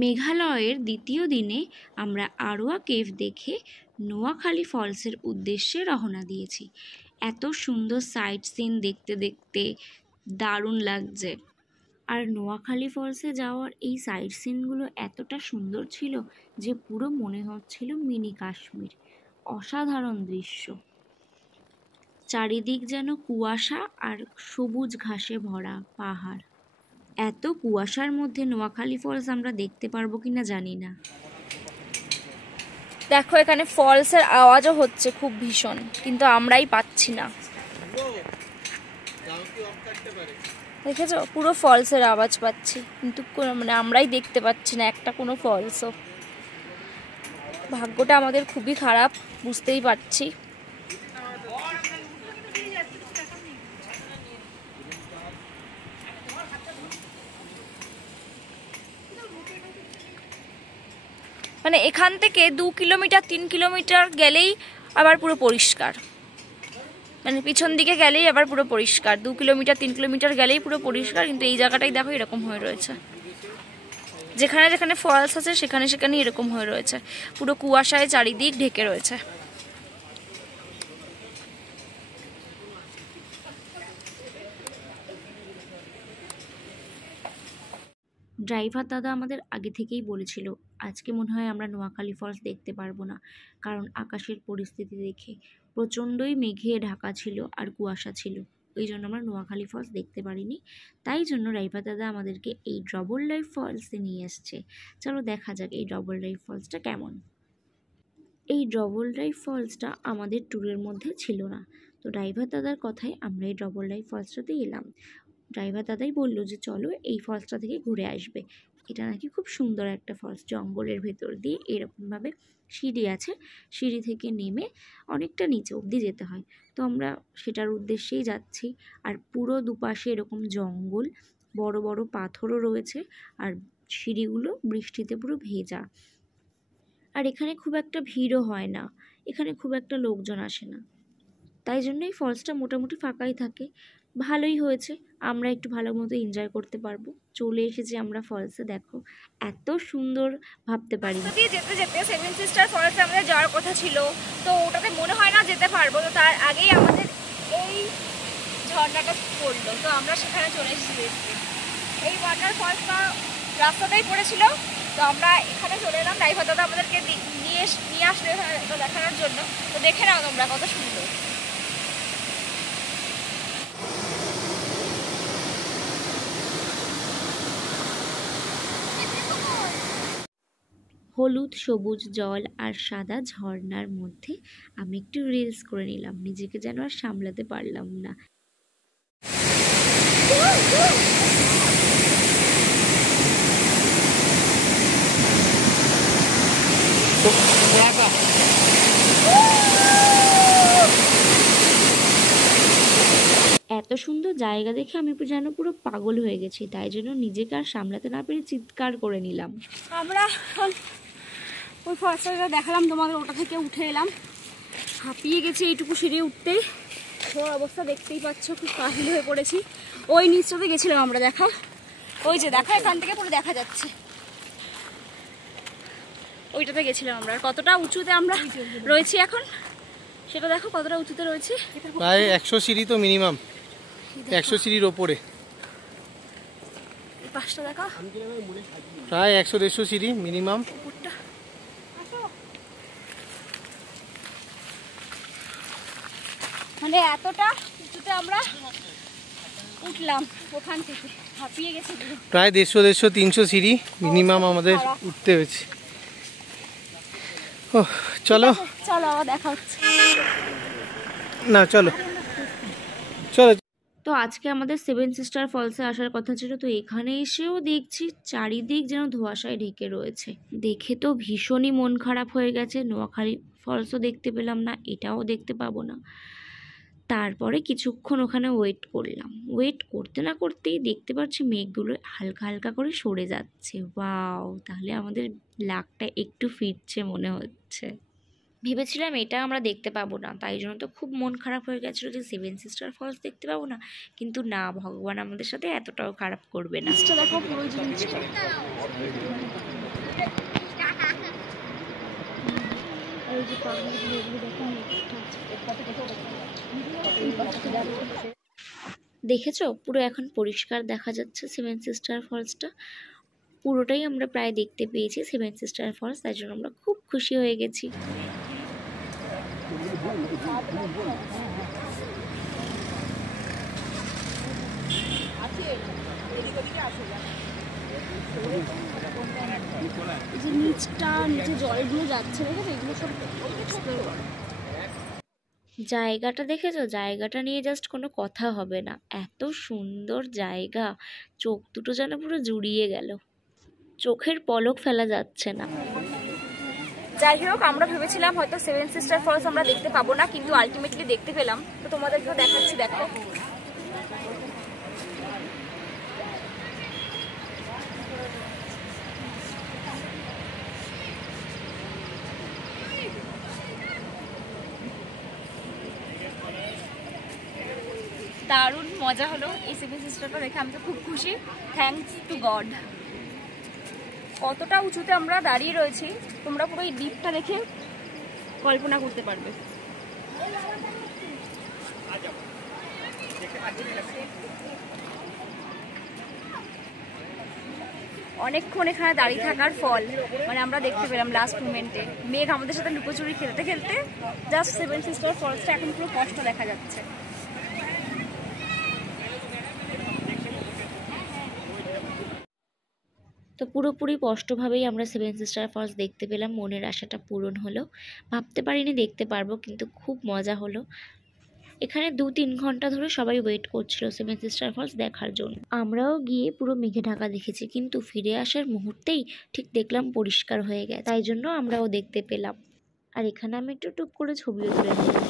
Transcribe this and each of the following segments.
মেঘালয়ের দ্বিতীয় দিনে আমরা আরোয়া কেভ দেখে নোয়াখালী ফলসের উদ্দেশ্যে রওনা দিয়েছি। এত সুন্দর সাইট সিন দেখতে দেখতে দারুণ লাগছে। আর নোয়াখালী ফলসে যাওয়ার এই সাইট সিনগুলো এতটা সুন্দর ছিল যে পুরো মনে হচ্ছিল মিনি কাশ্মীর। অসাধারণ দৃশ্য, চারিদিক যেন কুয়াশা আর সবুজ ঘাসে ভরা পাহাড়। এত কুয়াশার মধ্যে নোয়াখালী ফলস আমরা দেখতে পারবো কিনা জানি না। দেখো এখানে ফলসের আওয়াজও হচ্ছে খুব ভীষণ, কিন্তু আমরাই পাচ্ছি না। দেখেছো, পুরো ফলসের আওয়াজ পাচ্ছি, কিন্তু মানে আমরাই দেখতে পাচ্ছি না একটা কোনো ফলসও। ভাগ্যটা আমাদের খুবই খারাপ, বুঝতেই পারছি। মানে এখান থেকে 2 কিলোমিটার 3 কিলোমিটার গেলেই আবার পুরো পরিষ্কার, মানে পিছন দিকে গেলেই আবার পুরো পরিষ্কার। 2 কিলোমিটার 3 কিলোমিটার গেলেই পুরো পরিষ্কার, কিন্তু এই জায়গাটাই দেখো এরকম হয়ে রয়েছে। যেখানে যেখানে ফলস আছে সেখানে সেখানে এরকম হয়ে রয়েছে, পুরো কুয়াশায় চারিদিক ঢেকে রয়েছে। ড্রাইভার দাদা আমাদের আগে থেকেই বলেছিল আজকে মনে হয় আমরা নোয়াখালী ফলস দেখতে পারবো না, কারণ আকাশের পরিস্থিতি দেখে প্রচণ্ডই মেঘে ঢাকা ছিল আর কুয়াশা ছিল, ওই জন্য আমরা নোয়াখালী ফলস দেখতে পারিনি। তাই জন্য ড্রাইভার দাদা আমাদেরকে এই ডবল লাইফ ফলসে নিয়ে এসছে। চলো দেখা যাক এই ডবল লাইফ ফলসটা কেমন। এই ডবল লাইফ ফলসটা আমাদের ট্যুরের মধ্যে ছিল না, তো ড্রাইভার দাদার কথায় আমরা এই ডবল লাইফ ফলসটাতে এলাম। ড্রাইভার দাদাই বললো যে চলো এই ফলসটা থেকে ঘুরে আসবে। এটা নাকি খুব সুন্দর একটা ফলস, জঙ্গলের ভেতর দিয়ে এরকমভাবে সিঁড়ি আছে, সিঁড়ি থেকে নেমে অনেকটা নিচে অবধি যেতে হয়। তো আমরা সেটার উদ্দেশ্যেই যাচ্ছি। আর পুরো দুপাশে এরকম জঙ্গল, বড় বড় পাথরও রয়েছে, আর সিঁড়িগুলো বৃষ্টিতে পুরো ভেজা। আর এখানে খুব একটা ভিড়ও হয় না, এখানে খুব একটা লোকজন আসে না, তাই জন্য এই ফলসটা মোটামুটি ফাঁকাই থাকে। ভালোই হয়েছে, আমরা একটু ভালো মতো এনজয় করতে পারবো। চলে এসেছি আমরা ফলসে, দেখো এত সুন্দর ভাবতে পারি না। যেতে যেতে সেভেন সিস্টার ফলসে আমাদের যাওয়ার কথা ছিল, তো ওটাতে মনে হয় না যেতে পারবো, তো তার আগেই আমাদের এই ঝর্ণাটা পড়লো, তো আমরা সেখানে চলে এসেছি। এই ওয়াটার ফলসটা রাস্তাতেই পড়েছিল, তো আমরা এখানে চলে এলাম। ড্রাইভার দাদা আমাদেরকে নিয়ে আসলো এটা দেখানোর জন্য। তো দেখে নাও তোমরা কত সুন্দর। হলুদ সবুজ জল আর সাদা ঝর্ণার মধ্যে আমি একটু রিলস করে নিলাম, নিজেকে যেন আর সামলাতে পারলাম না। এত সুন্দর জায়গা দেখে আমি যেন পুরো পাগল হয়ে গেছি, তাই জন্য নিজেকে আর সামলাতে না পেরে চিৎকার করে নিলাম। আমরা ওই ফলসটা দেখালাম তোমাদের, ওটা থেকে উঠে এলাম, হাঁপিয়ে গেছি এইটুকু সিঁড়ি উঠতেই। ওর অবস্থা দেখতেই পাচ্ছ, খুব কাহিল হয়ে পড়েছি। ওই নিচটাতে গেছিলাম আমরা, দেখা ওই যে দেখা এখান থেকে পুরো দেখা যাচ্ছে, ওইটাতে গেছিলাম আমরা। আর কতটা উঁচুতে আমরা রয়েছি এখন সেটা দেখো, কতটা উঁচুতে রয়েছি। প্রায় 100 সিঁড়ি তো মিনিমাম, 100 সিঁড়ির ওপরে। এই পাশটা দেখো, প্রায় 100-150 সিঁড়ি মিনিমাম। মানে এতটা উঁচুতে আমরা উঠলাম, ওখান থেকে হাঁপিয়ে গেছি। প্রায় 150-300 সিঁড়ি মিনিমাম আমাদের উঠতে হয়েছে। ও চলো চলো আবার দেখা হচ্ছে। না চলো চলো। তো আজকে আমাদের সেভেন সিস্টার ফলসে আসার কথা ছিল, তো এখানে এসেও দেখছি চারিদিক যেন ধোঁয়াশায় ঢেকে রয়েছে। দেখে তো ভীষণই মন খারাপ হয়ে গেছে। নোয়াখালী ফলসও দেখতে পেলাম না, এটাও দেখতে পাবো না। তারপরে কিছুক্ষণ ওখানে ওয়েট করলাম। ওয়েট করতে না করতেই দেখতে পাচ্ছি মেঘগুলো হালকা হালকা করে সরে যাচ্ছে। ওয়াও, তাহলে আমাদের লাকটা একটু ফিরছে মনে হচ্ছে। ভেবেছিলাম এটা আমরা দেখতে পাবো না, তাই জন্য তো খুব মন খারাপ হয়ে গেছিলো যে সেভেন সিস্টার ফলস দেখতে পাবো না। কিন্তু না, ভগবান আমাদের সাথে এতটাও খারাপ করবে না। দেখো পুরো জিনিসটা আর এই যে পাহাড়গুলো এগুলো দেখুন দেখেছো পুরো এখন পরিষ্কার দেখা যাচ্ছে সেভেন সিস্টার ফলসটা। পুরোটাই আমরা প্রায় দেখতে পেয়েছি সেভেন সিস্টার ফলস, তাই জন্য আমরা খুব খুশি হয়ে গেছি। যে নিচে জলগুলো যাচ্ছে দেখেছো, এগুলো সব এক্সপ্লোর করো। জায়গাটা দেখেছো, জায়গাটা নিয়ে জাস্ট কোনো কথা হবে না, এত সুন্দর জায়গা, চোখ দুটো যেন পুরো জুড়িয়ে গেল, চোখের পলক ফেলা যাচ্ছে না। যাই হোক, আমরা ভেবেছিলাম হয়তো সেভেন সিস্টার ফলস আমরা দেখতে পাবো না, কিন্তু আলটিমেটলি দেখতে পেলাম। তো তোমাদেরকেও দেখাচ্ছি, দেখো। দারুণ মজা হলো এই সেভেন সিস্টারটা দেখে, আমি তো খুব খুশি। Thanks to god. কতটা উঁচুতে আমরা দাঁড়িয়ে রয়েছি তোমরা পুরো এই দ্বীপটা দেখে কল্পনা করতে পারবে। অনেকক্ষণ এখানে দাঁড়িয়ে থাকার ফল মানে আমরা দেখতে পেলাম লাস্ট মোমেন্টে মেঘ আমাদের সাথে লুকোচুরি খেলতে খেলতে জাস্ট সেভেন সিস্টার ফলসটা এখন পুরো স্পষ্ট দেখা যাচ্ছে। তো পুরোপুরি স্পষ্টভাবেই আমরা সেভেন সিস্টার ফলস দেখতে পেলাম, মনের আশাটা পূরণ হলো। ভাবতে পারিনি দেখতে পারবো, কিন্তু খুব মজা হলো। এখানে 2-3 ঘন্টা ধরে সবাই ওয়েট করছিল সেভেন সিস্টার ফলস দেখার জন্য। আমরাও গিয়ে পুরো মেঘে ঢাকা দেখেছি, কিন্তু ফিরে আসার মুহূর্তেই ঠিক দেখলাম পরিষ্কার হয়ে গেছে, তাই জন্য আমরাও দেখতে পেলাম। আর এখানে আমি একটু টুক করে ছবিও তুলে নিলাম।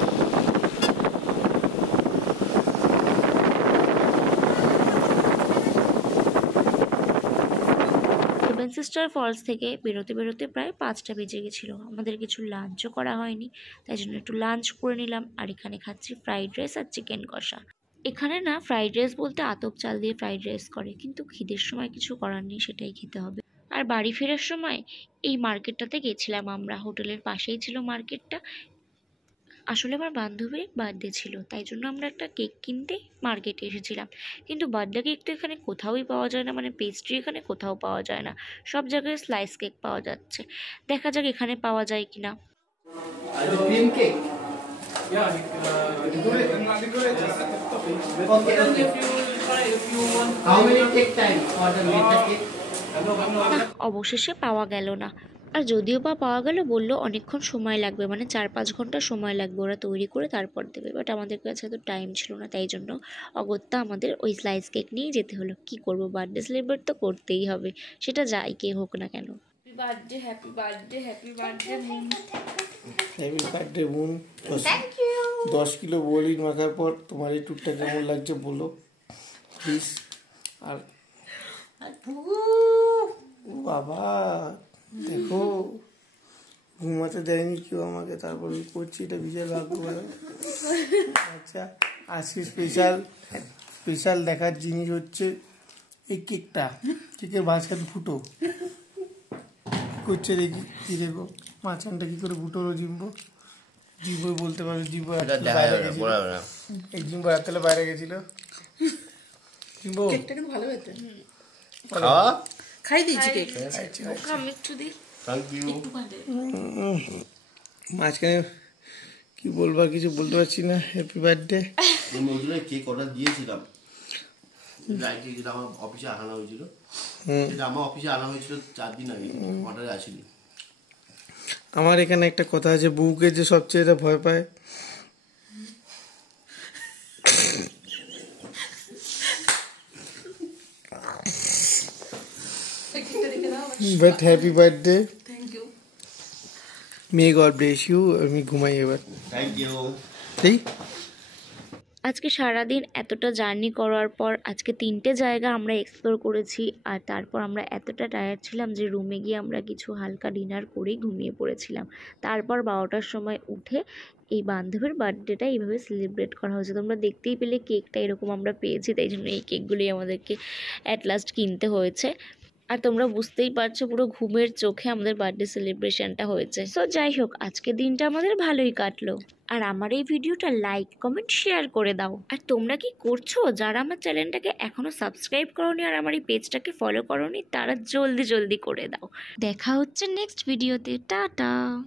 সেভেন সিস্টার ফলস থেকে বেরোতে বেরোতে প্রায় 5টা বেজে গেছিলো। আমাদের কিছু লাঞ্চও করা হয়নি, তাই জন্য একটু লাঞ্চ করে নিলাম। আর এখানে খাচ্ছি ফ্রাইড রাইস আর চিকেন কষা। এখানে না ফ্রাইড রাইস বলতে আতপ চাল দিয়ে ফ্রাইড রাইস করে, কিন্তু খিদের সময় কিছু করার নেই, সেটাই খেতে হবে। আর বাড়ি ফেরার সময় এই মার্কেটটাতে গেছিলাম আমরা, হোটেলের পাশেই ছিল মার্কেটটা। আসলে আমার বান্ধবীর বার্থডে ছিল, তাই জন্য আমরা একটা কেক কিনতে মার্কেটে এসেছিলাম। কিন্তু বার্থডে কেক তো এখানে কোথাওই পাওয়া যায় না, মানে পেস্ট্রি এখানে কোথাও পাওয়া যায় না, সব জায়গায় স্লাইস কেক পাওয়া যাচ্ছে। দেখা যাক এখানে পাওয়া যায় কিনা। ক্রিম কেক অবশেষে পাওয়া গেল না। আর যদিও বা পাওয়া গেল, বললো অনেকক্ষণ সময় লাগবে, মানে 4-5 ঘন্টা সময় লাগবে ওরা তৈরি করে তারপর দেবে। বাট আমাদের কাছে তো টাইম ছিল না, তাই জন্য অগত্যা আমাদের ওই স্লাইস কেক নিয়েই যেতে হলো। কি করব, বার্থডে সেলিব্রেট তো করতেই হবে, সেটা যাই কে হোক না কেন। Birthday, happy birthday, happy birthday moon. Happy birthday বোন। 10 কিলো বোলিন মাখার পর তোমার এই টুকটা কেমন লাগছে বলো প্লিজ। আর বাবা দেখো, ঘুমাতে দেয়নি কেউ আমাকে, তারপর করছি, এটা বিশাল ভাগ্য। আচ্ছা, আজকে স্পেশাল দেখার জিনিস হচ্ছে এই কেকটা, কেকের মাঝখানে ফুটো করছে, দেখি কি দেখো মাঝখানটা কি করে ফুটো জিম্বো বলতে পারবে। জিম্বো এই জিম্বো রাত্রে বাইরে গেছিল। জিম্বো কেকটা কিন্তু ভালো হয়েছে। খাই দিয়েছি কেক। আমি একটু দিই। মাঝখানে কি বলবো, কিছু বলতে পারছি না। Happy birthday. কেক অর্ডার দিয়েছিলাম, যেটা আমার অফিসে আনা হয়েছিল, যেটা আমার অফিসে আনা হয়েছিল 4 দিন আগে, অর্ডারে আসেনি। আমার এখানে একটা কথা আছে, বউকে যে সবচেয়ে ভয় পায়, but happy birthday, may God bless you. আমি ঘুমাই এবার, থ্যাংক ইউ। এই আজকে সারাদিন এতটা জার্নি করার পর আজকে 3টে জায়গা আমরা এক্সপ্লোর করেছি। আর তারপর আমরা এতটা টায়ার্ড ছিলাম যে রুমে গিয়ে আমরা কিছু হালকা ডিনার করেই ঘুমিয়ে পড়েছিলাম। তারপর 12টার সময় উঠে এই বান্ধবীর বার্থডেটা এইভাবে সেলিব্রেট করা হয়েছে। তোমরা দেখতেই পেলে কেকটা এরকম আমরা পেয়েছি, তাই জন্য এই কেকগুলোই আমাদেরকে অ্যাট লাস্ট কিনতে হয়েছে। আর তোমরা বুঝতেই পারছো পুরো ঘুমের চোখে আমাদের বার্থডে সেলিব্রেশনটা হয়েছে। সো যাই হোক, আজকে দিনটা আমাদের ভালোই কাটলো। আর আমার এই ভিডিওটা লাইক কমেন্ট শেয়ার করে দাও। আর তোমরা কি করছো যারা আমার চ্যানেলটাকে এখনো সাবস্ক্রাইব করোনি আর আমার এই পেজটাকে ফলো করোনি, তারা জলদি জলদি করে দাও। দেখা হচ্ছে নেক্সট ভিডিওতে। টাটা।